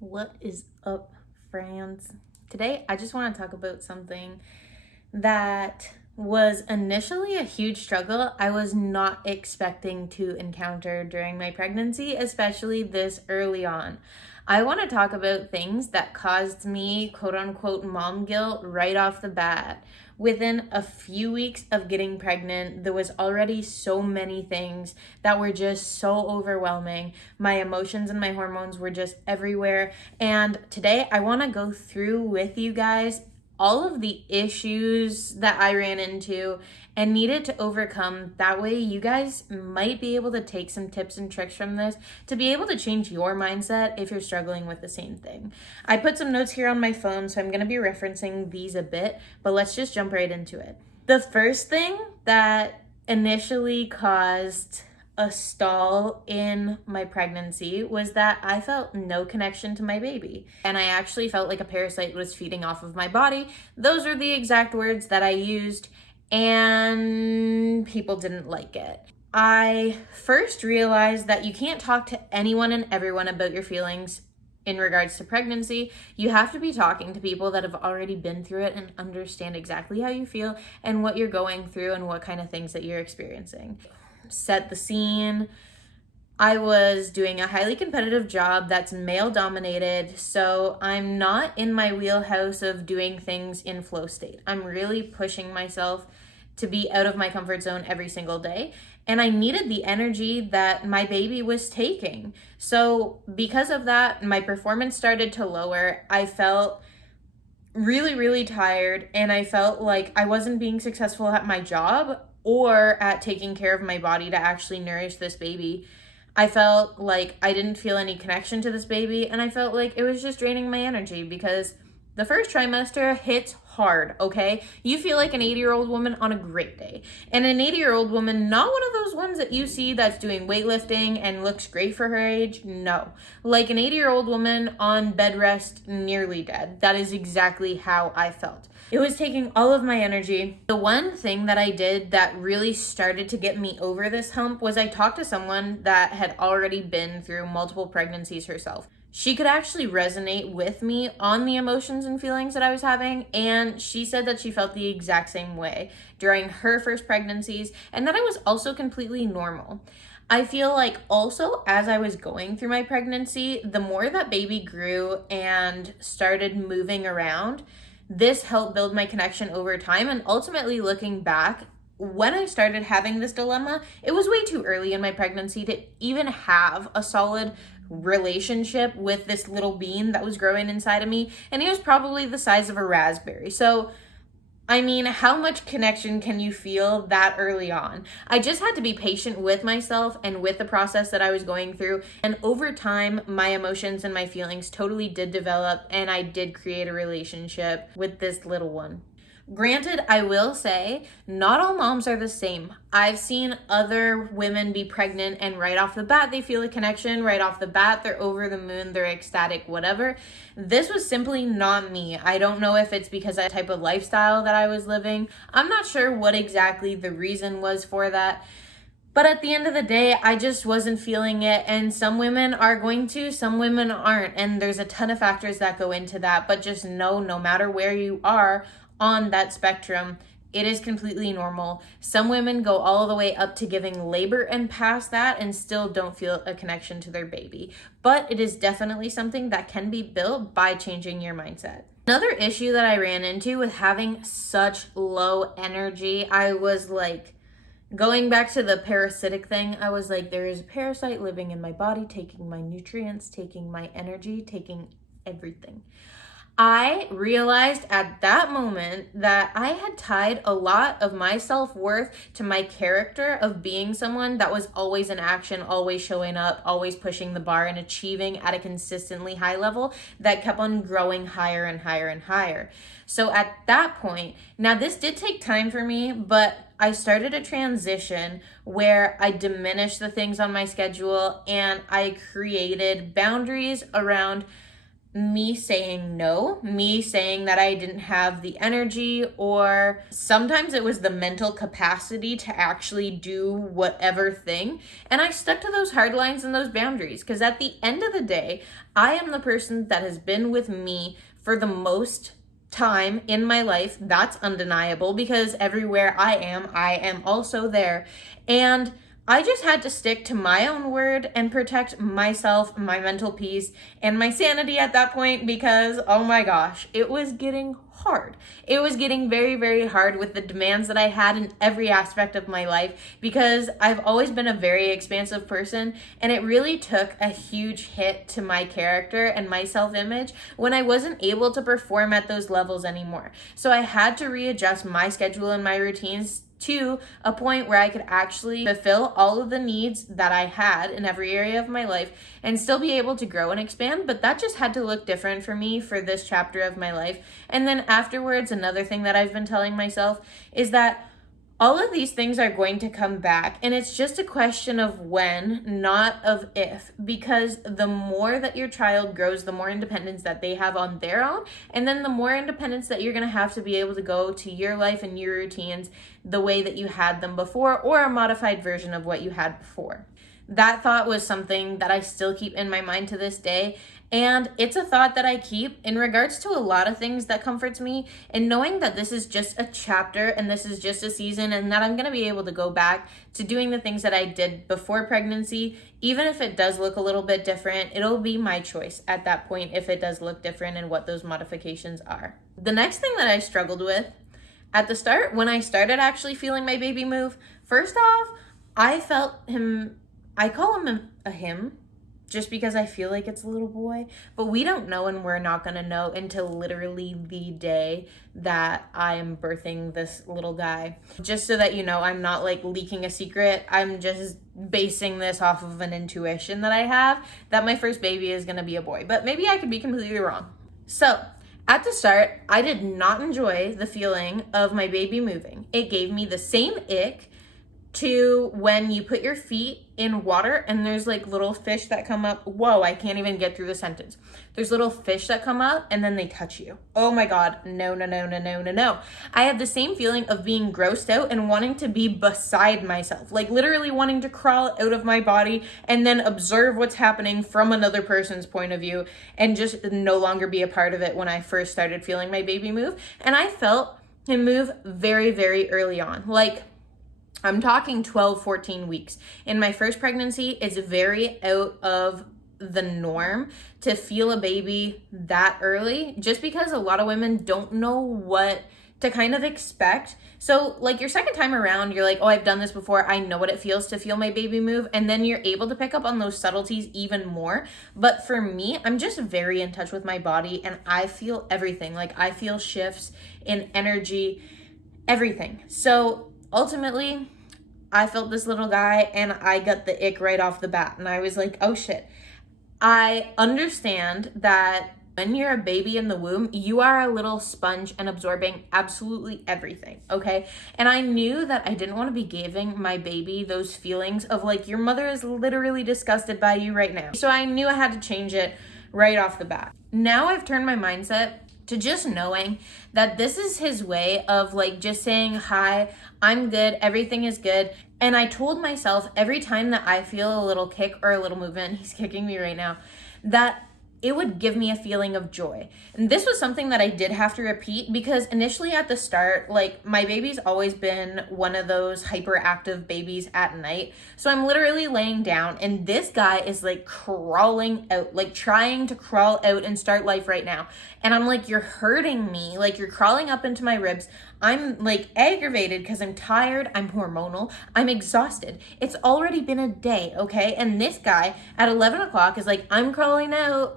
What is up, friends? Today, I just want to talk about something that was initially a huge struggle I was not expecting to encounter during my pregnancy, especially this early on. I want to talk about things that caused me quote unquote mom guilt right off the bat. Within a few weeks of getting pregnant, there was already so many things that were just so overwhelming. My emotions and my hormones were just everywhere. And today I want to go through with you guys all of the issues that I ran into and needed to overcome. That way, you guys might be able to take some tips and tricks from this to be able to change your mindset if you're struggling with the same thing. I put some notes here on my phone, so I'm going to be referencing these a bit, but let's just jump right into it. The first thing that initially caused a stall in my pregnancy was that I felt no connection to my baby. And I actually felt like a parasite was feeding off of my body. Those are the exact words that I used, and people didn't like it. I first realized that you can't talk to anyone and everyone about your feelings in regards to pregnancy. You have to be talking to people that have already been through it and understand exactly how you feel and what you're going through and what kind of things that you're experiencing. Set the scene. I was doing a highly competitive job that's male dominated, so I'm not in my wheelhouse of doing things in flow state. I'm really pushing myself to be out of my comfort zone every single day, and I needed the energy that my baby was taking. So because of that, my performance started to lower. I felt really tired, and I felt like I wasn't being successful at my job or at taking care of my body to actually nourish this baby. I felt like I didn't feel any connection to this baby, and I felt like it was just draining my energy because the first trimester hits hard, okay? You feel like an 80-year-old woman on a great day. And an 80-year-old woman, not one of those ones that you see that's doing weightlifting and looks great for her age. No. Like an 80-year-old woman on bed rest, nearly dead. That is exactly how I felt. It was taking all of my energy. The one thing that I did that really started to get me over this hump was I talked to someone that had already been through multiple pregnancies herself. She could actually resonate with me on the emotions and feelings that I was having, and she said that she felt the exact same way during her first pregnancies and that I was also completely normal. I feel like also as I was going through my pregnancy, the more that baby grew and started moving around, this helped build my connection over time. And ultimately, looking back, when I started having this dilemma, it was way too early in my pregnancy to even have a solid relationship with this little being that was growing inside of me. And he was probably the size of a raspberry. So I mean, how much connection can you feel that early on? I just had to be patient with myself and with the process that I was going through. And over time, my emotions and my feelings totally did develop, and I did create a relationship with this little one. Granted, I will say, not all moms are the same. I've seen other women be pregnant and right off the bat, they feel a connection. Right off the bat, they're over the moon, they're ecstatic, whatever. This was simply not me. I don't know if it's because of the type of lifestyle that I was living. I'm not sure what exactly the reason was for that. But at the end of the day, I just wasn't feeling it. And some women are going to, some women aren't. And there's a ton of factors that go into that. But just know, no matter where you are on that spectrum, it is completely normal. Some women go all the way up to giving labor and past that and still don't feel a connection to their baby. But it is definitely something that can be built by changing your mindset. Another issue that I ran into with having such low energy, I was like, going back to the parasitic thing, I was like, there is a parasite living in my body, taking my nutrients, taking my energy, taking everything. I realized at that moment that I had tied a lot of my self-worth to my character of being someone that was always in action, always showing up, always pushing the bar and achieving at a consistently high level that kept on growing higher and higher and higher. So at that point, now this did take time for me, but I started a transition where I diminished the things on my schedule and I created boundaries around me saying no, me saying that I didn't have the energy, or sometimes it was the mental capacity to actually do whatever thing. And I stuck to those hard lines and those boundaries because at the end of the day, I am the person that has been with me for the most time in my life. That's undeniable because everywhere I am also there. And I just had to stick to my own word and protect myself, my mental peace, and my sanity at that point because, oh my gosh, it was getting hard. It was getting very, very hard with the demands that I had in every aspect of my life because I've always been a very expansive person, and it really took a huge hit to my character and my self-image when I wasn't able to perform at those levels anymore. So I had to readjust my schedule and my routines to a point where I could actually fulfill all of the needs that I had in every area of my life and still be able to grow and expand. But that just had to look different for me for this chapter of my life. And then afterwards, another thing that I've been telling myself is that all of these things are going to come back, and it's just a question of when, not of if, because the more that your child grows, the more independence that they have on their own, and then the more independence that you're going to have to be able to go to your life and your routines the way that you had them before, or a modified version of what you had before. That thought was something that I still keep in my mind to this day. And it's a thought that I keep in regards to a lot of things that comforts me, and knowing that this is just a chapter and this is just a season, and that I'm going to be able to go back to doing the things that I did before pregnancy. Even if it does look a little bit different, it'll be my choice at that point if it does look different and what those modifications are. The next thing that I struggled with at the start, when I started actually feeling my baby move, first off, I felt him, I call him a him, just because I feel like it's a little boy, but we don't know, and we're not gonna know until literally the day that I am birthing this little guy. Just so that you know, I'm not like leaking a secret. I'm just basing this off of an intuition that I have that my first baby is gonna be a boy, but maybe I could be completely wrong. So at the start, I did not enjoy the feeling of my baby moving. It gave me the same ick to when you put your feet in water and there's like little fish that come up. Whoa, I can't even get through the sentence. There's little fish that come up and then they touch you. Oh my God, no. I had the same feeling of being grossed out and wanting to be beside myself, like literally wanting to crawl out of my body and then observe what's happening from another person's point of view and just no longer be a part of it when I first started feeling my baby move. And I felt him move very, very early on. Like, I'm talking 12, 14 weeks. In my first pregnancy, it's very out of the norm to feel a baby that early, just because a lot of women don't know what to kind of expect. So like your second time around, you're like, oh, I've done this before. I know what it feels to feel my baby move. And then you're able to pick up on those subtleties even more. But for me, I'm just very in touch with my body and I feel everything. Like I feel shifts in energy, everything. So ultimately, I felt this little guy and I got the ick right off the bat. And I was like, oh shit. I understand that when you're a baby in the womb, you are a little sponge and absorbing absolutely everything, okay? And I knew that I didn't want to be giving my baby those feelings of like, your mother is literally disgusted by you right now. So I knew I had to change it right off the bat. Now I've turned my mindset to just knowing that this is his way of like just saying, hi, I'm good, everything is good. And I told myself every time that I feel a little kick or a little movement, he's kicking me right now, that it would give me a feeling of joy. And this was something that I did have to repeat because initially at the start, like my baby's always been one of those hyperactive babies at night. So I'm literally laying down and this guy is like crawling out, like trying to crawl out and start life right now. And I'm like, you're hurting me. Like you're crawling up into my ribs. I'm like aggravated because I'm tired, I'm hormonal, I'm exhausted. It's already been a day, okay? And this guy at 11 o'clock is like, I'm crawling out.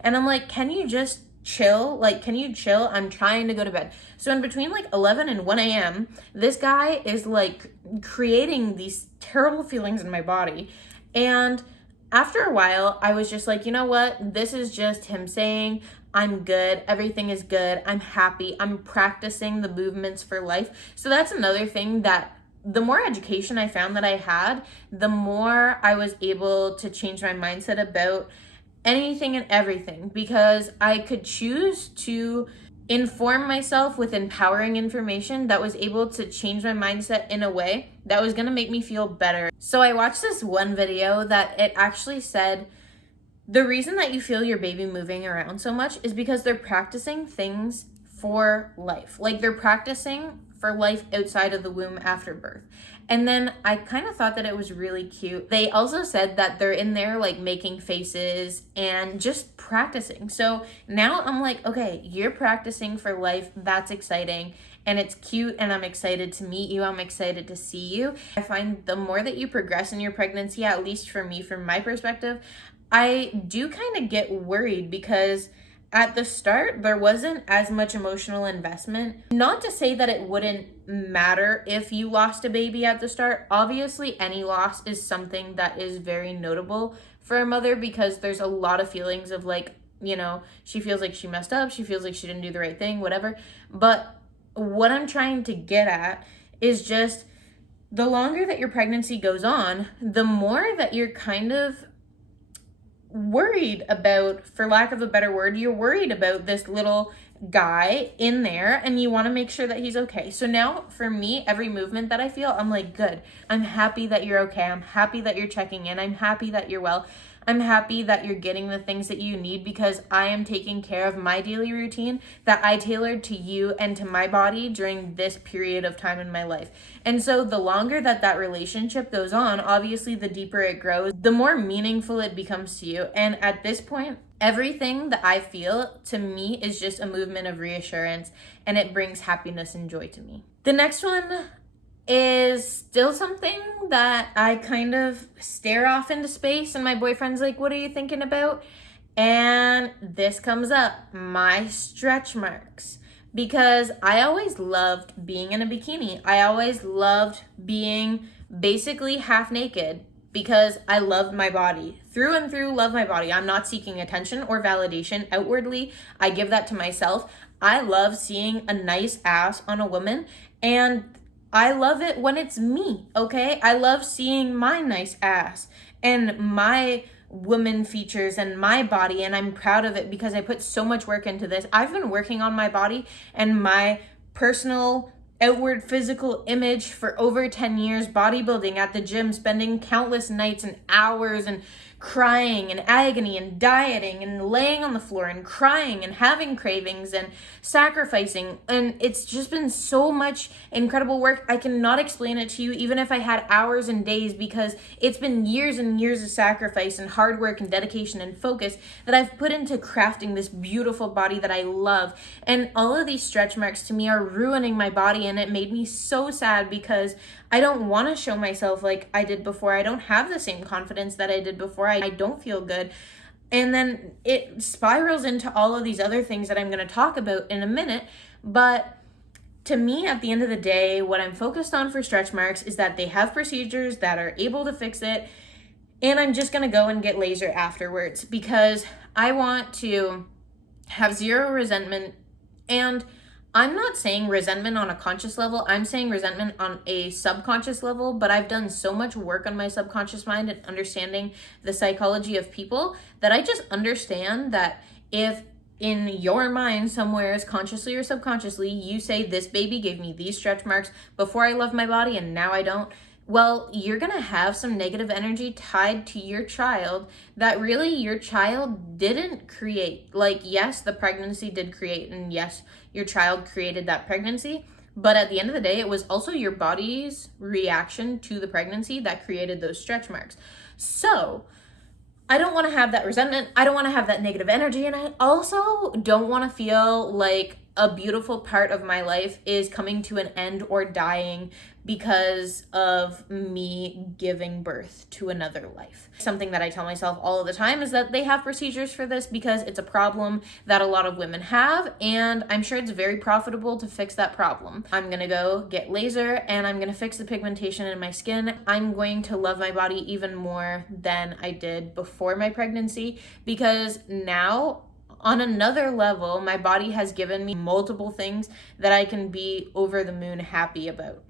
And I'm like, can you just chill? Like, can you chill? I'm trying to go to bed. So in between like 11 and 1 a.m., this guy is like creating these terrible feelings in my body. And after a while, I was just like, you know what? This is just him saying, I'm good. Everything is good. I'm happy. I'm practicing the movements for life. So that's another thing that the more education I found that I had, the more I was able to change my mindset about anything and everything, because I could choose to inform myself with empowering information that was able to change my mindset in a way that was going to make me feel better. So I watched this one video that it actually said the reason that you feel your baby moving around so much is because they're practicing things for life. Like they're practicing for life outside of the womb after birth. And then I kind of thought that it was really cute. They also said that they're in there like making faces and just practicing. So now I'm like, okay, you're practicing for life. That's exciting. And it's cute, and I'm excited to meet you. I'm excited to see you. I find the more that you progress in your pregnancy, at least for me, from my perspective, I do kind of get worried because at the start, there wasn't as much emotional investment. Not to say that it wouldn't matter if you lost a baby at the start. Obviously, any loss is something that is very notable for a mother because there's a lot of feelings of like, you know, she feels like she messed up, she feels like she didn't do the right thing, whatever. But what I'm trying to get at is just the longer that your pregnancy goes on, the more that you're kind of worried about, for lack of a better word, you're worried about this little guy in there and you want to make sure that he's okay. So now for me, every movement that I feel, I'm like, good. I'm happy that you're okay. I'm happy that you're checking in. I'm happy that you're well. I'm happy that you're getting the things that you need because I am taking care of my daily routine that I tailored to you and to my body during this period of time in my life. And so the longer that that relationship goes on, obviously the deeper it grows, the more meaningful it becomes to you. And at this point, everything that I feel to me is just a movement of reassurance, and it brings happiness and joy to me. The next one is still something that I kind of stare off into space, and my boyfriend's like, what are you thinking about? And this comes up, my stretch marks. Because I always loved being in a bikini. I always loved being basically half naked because I loved my body. Through and through, love my body. I'm not seeking attention or validation outwardly. I give that to myself. I love seeing a nice ass on a woman, and I love it when it's me, okay? I love seeing my nice ass and my woman features and my body, and I'm proud of it because I put so much work into this. I've been working on my body and my personal outward physical image for over 10 years, bodybuilding at the gym, spending countless nights and hours and crying and agony and dieting and laying on the floor and crying and having cravings and sacrificing. And it's just been so much incredible work. I cannot explain it to you even if I had hours and days, because it's been years and years of sacrifice and hard work and dedication and focus that I've put into crafting this beautiful body that I love. And all of these stretch marks to me are ruining my body, and it made me so sad because I don't want to show myself like I did before. I don't have the same confidence that I did before. I don't feel good. And then it spirals into all of these other things that I'm going to talk about in a minute. But to me, at the end of the day, what I'm focused on for stretch marks is that they have procedures that are able to fix it. And I'm just going to go and get laser afterwards because I want to have zero resentment. And I'm not saying resentment on a conscious level. I'm saying resentment on a subconscious level, but I've done so much work on my subconscious mind and understanding the psychology of people that I just understand that if in your mind somewhere, consciously or subconsciously, you say this baby gave me these stretch marks before I loved my body and now I don't, well, you're going to have some negative energy tied to your child that really your child didn't create. Like, yes, the pregnancy did create, and yes, your child created that pregnancy. But at the end of the day, it was also your body's reaction to the pregnancy that created those stretch marks. So I don't want to have that resentment. I don't want to have that negative energy. And I also don't want to feel like a beautiful part of my life is coming to an end or dying because of me giving birth to another life. Something that I tell myself all of the time is that they have procedures for this because it's a problem that a lot of women have, and I'm sure it's very profitable to fix that problem. I'm gonna go get laser and I'm gonna fix the pigmentation in my skin. I'm going to love my body even more than I did before my pregnancy because now, on another level, my body has given me multiple things that I can be over the moon happy about.